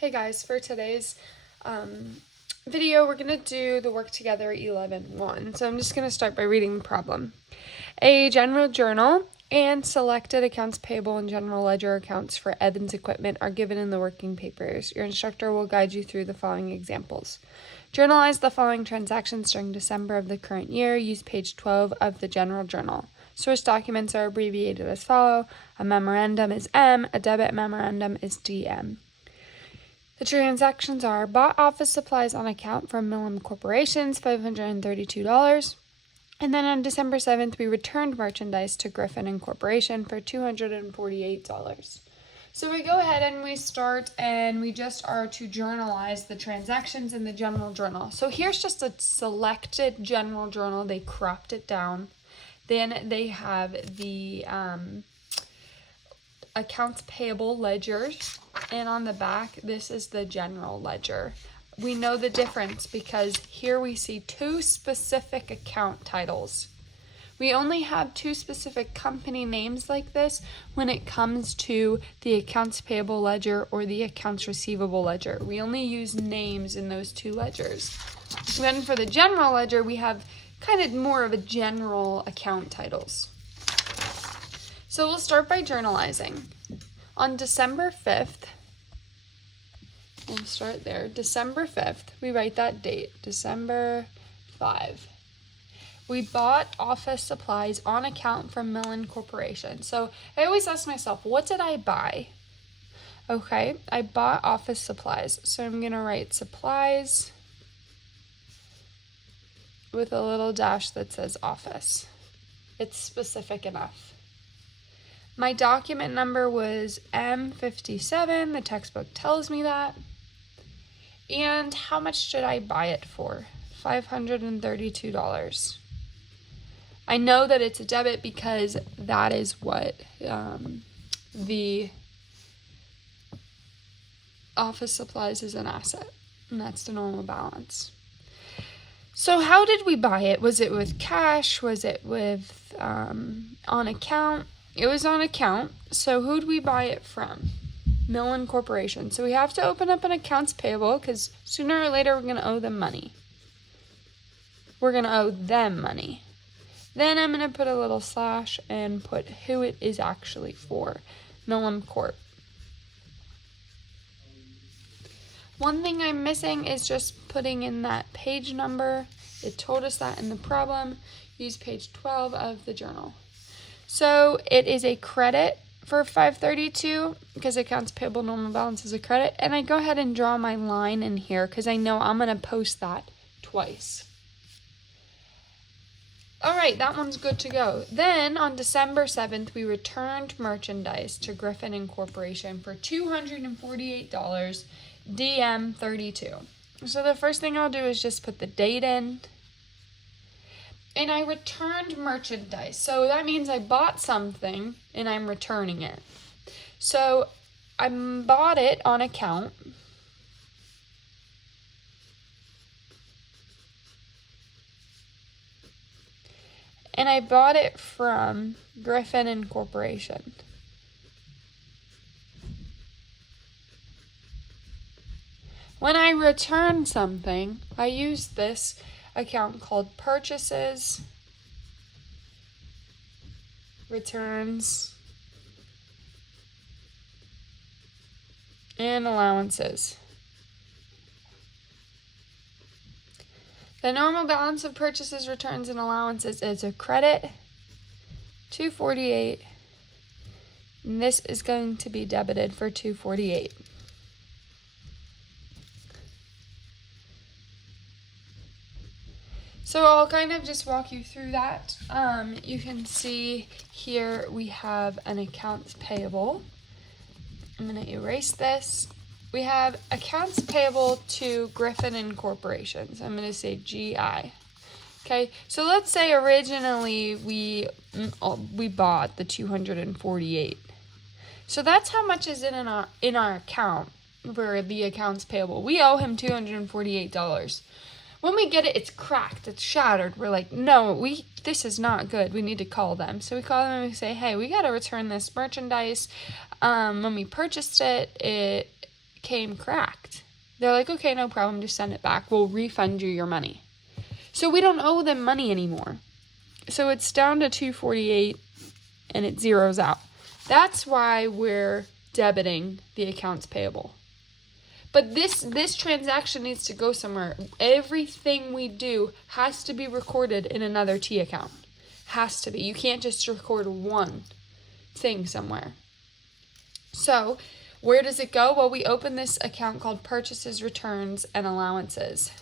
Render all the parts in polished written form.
Hey guys, for today's video, we're going to do the work together 11-1. So I'm just going to start by reading the problem. A general journal and selected accounts payable and general ledger accounts for Evans equipment are given in the working papers. Your instructor will guide you through the following examples. Journalize the following transactions during December of the current year. Use page 12 of the general journal. Source documents are abbreviated as follow. A memorandum is M, a debit memorandum is DM. The transactions are bought office supplies on account from Millam Corporations, $532. And then on December 7th, we returned merchandise to Griffin Corporation for $248. So we go ahead and we start and we just are to journalize the transactions in the general journal. So here's just a selected general journal. They cropped it down. Then they have the accounts payable ledgers, and on the back this is the general ledger. We know the difference because here we see two specific account titles. We only have two specific company names like this when it comes to the accounts payable ledger or the accounts receivable ledger. We only use names in those two ledgers. Then for the general ledger, we have kind of more of a general account titles. So we'll start by journalizing. On December 5th, we'll start there. December 5th, we write that date, December 5. We bought office supplies on account from Millam Corporation. So I always ask myself, what did I buy? Okay, I bought office supplies. So I'm going to write supplies with a little dash that says office. It's specific enough. My document number was M57. The textbook tells me that. And how much did I buy it for? $532. I know that it's a debit because that is what the office supplies is an asset, and that's the normal balance. So how did we buy it? Was it with cash? Was it with on account? It was on account. So who'd we buy it from? Millam Corporation. So we have to open up an accounts payable because sooner or later we're going to owe them money. We're going to owe them money. Then I'm going to put a little slash and put who it is actually for. Millam Corp. One thing I'm missing is just putting in that page number. It told us that in the problem. Use page 12 of the journal. So it is a credit for $532 because accounts payable normal balance is a credit. And I go ahead and draw my line in here because I know I'm going to post that twice. All right, that one's good to go. Then on December 7th, we returned merchandise to Griffin Corporation for $248, DM 32. So the first thing I'll do is just put the date in. And I returned merchandise. So that means I bought something and I'm returning it. So I bought it on account. And I bought it from Griffin Corporation. When I return something, I use this account called purchases, returns, and allowances. The normal balance of purchases, returns, and allowances is a credit, $248, and this is going to be debited for $248. So I'll kind of just walk you through that. You can see here we have an accounts payable. I'm going to erase this. We have accounts payable to Griffin Corporation. So I'm going to say GI. Okay, so let's say originally we bought the $248. So that's how much is in our account for the accounts payable. We owe him $248. When we get it, it's cracked, it's shattered. We're like, no, this is not good. We need to call them. So we call them and we say, hey, we got to return this merchandise. When we purchased it, came cracked. They're like, okay, no problem, just send it back. We'll refund you your money. So we don't owe them money anymore. So it's down to $248 and it zeroes out. That's why we're debiting the accounts payable. But this transaction needs to go somewhere. Everything we do has to be recorded in another T account. Has to be. You can't just record one thing somewhere. So where does it go? Well, we open this account called Purchases, Returns, and Allowances.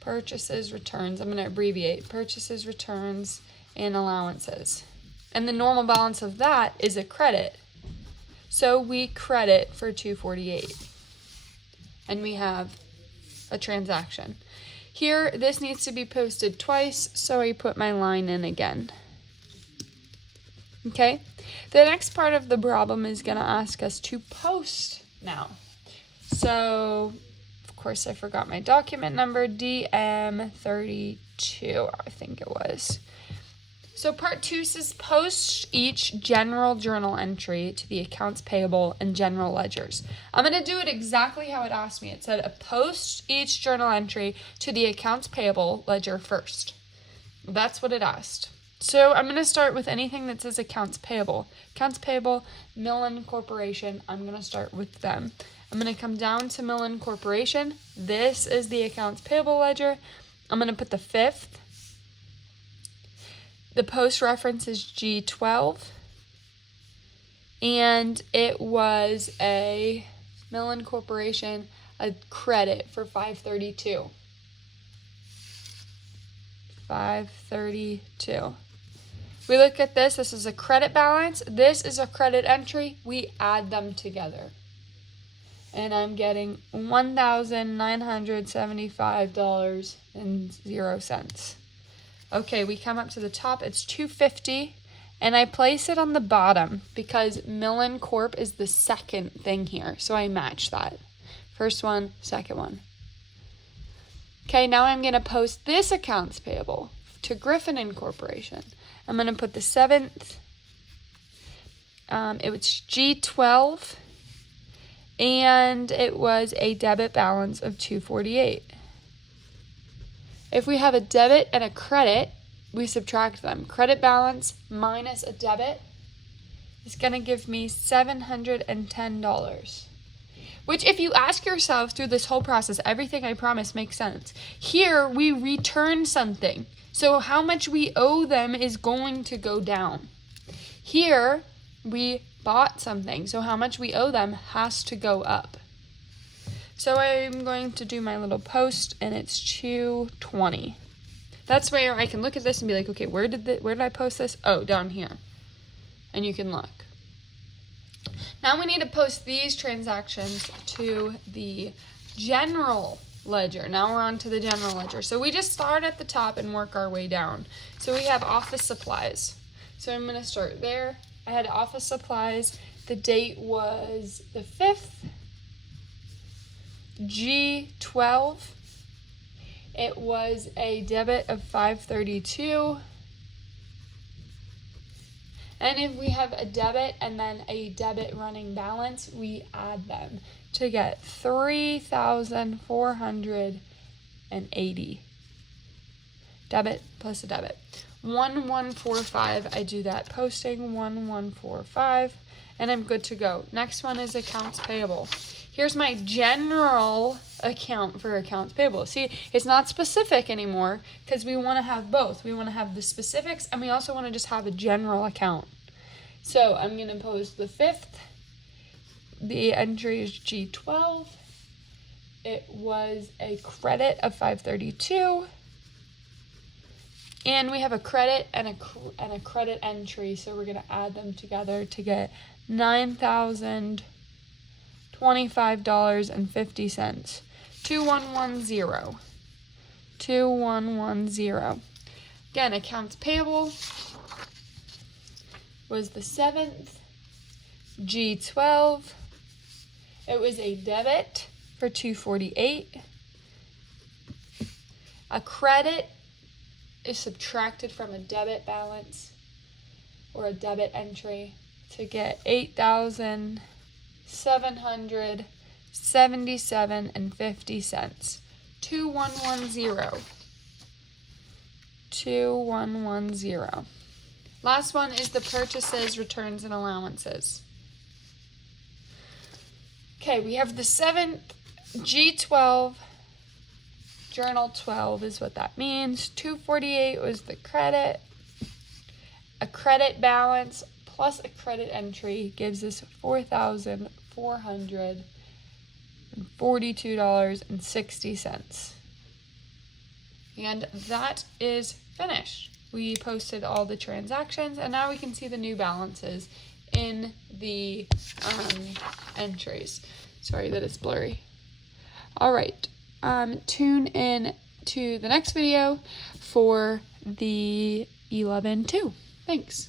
Purchases, Returns. I'm going to abbreviate. Purchases, Returns, and Allowances. And the normal balance of that is a credit. So we credit for $248. And we have a transaction. Here, this needs to be posted twice, so I put my line in again. Okay? The next part of the problem is going to ask us to post now. So, of course, I forgot my document number, DM32, I think it was. So part 2 says post each general journal entry to the accounts payable and general ledgers. I'm going to do it exactly how it asked me. It said post each journal entry to the accounts payable ledger first. That's what it asked. So I'm going to start with anything that says accounts payable. Accounts payable, Millen Corporation, I'm going to start with them. I'm going to come down to Millen Corporation. This is the accounts payable ledger. I'm going to put the 5th. The post reference is G12, and it was a Millen Corporation, a credit for $532. $532. We look at this. This is a credit balance. This is a credit entry. We add them together. And I'm getting $1,975.00. Okay, we come up to the top. It's $250, and I place it on the bottom because Millen Corp is the second thing here, so I match that. First one, second one. Okay, now I'm going to post this accounts payable to Griffin Incorporation. I'm going to put the 7th. It was G12, and it was a debit balance of $248. If we have a debit and a credit, we subtract them. Credit balance minus a debit is going to give me $710. Which, if you ask yourself through this whole process, everything I promise makes sense. Here, we return something. So how much we owe them is going to go down. Here, we bought something. So how much we owe them has to go up. So I'm going to do my little post, and it's $220. That's where I can look at this and be like, okay, where did I post this? Oh, down here. And you can look. Now we need to post these transactions to the general ledger. Now we're on to the general ledger. So we just start at the top and work our way down. So we have office supplies. So I'm going to start there. I had office supplies. The date was the 5th. G12, it was a debit of $532. And if we have a debit and then a debit running balance, we add them to get $3,480. Debit plus a debit. 1145, I do that posting, 1145, and I'm good to go. Next one is accounts payable. Here's my general account for accounts payable. See, it's not specific anymore because we want to have both. We want to have the specifics, and we also want to just have a general account. So I'm going to post the 5th. The entry is G12. It was a credit of $532. And we have a credit and a credit entry, so we're going to add them together to get $9,025.50. 2110. 2110. Again, accounts payable was the 7th. G12. It was a debit for $248. A credit is subtracted from a debit balance or a debit entry to get $8,775. $277.50. 2110. 2110. Last one is the purchases, returns, and allowances. Okay, we have the 7th G12. Journal 12 is what that means. 248 was the credit. A credit balance plus a credit entry gives us $4,442.60. And that is finished. We posted all the transactions, and now we can see the new balances in the entries. Sorry that it's blurry. All right. Tune in to the next video for the 11-2. Thanks.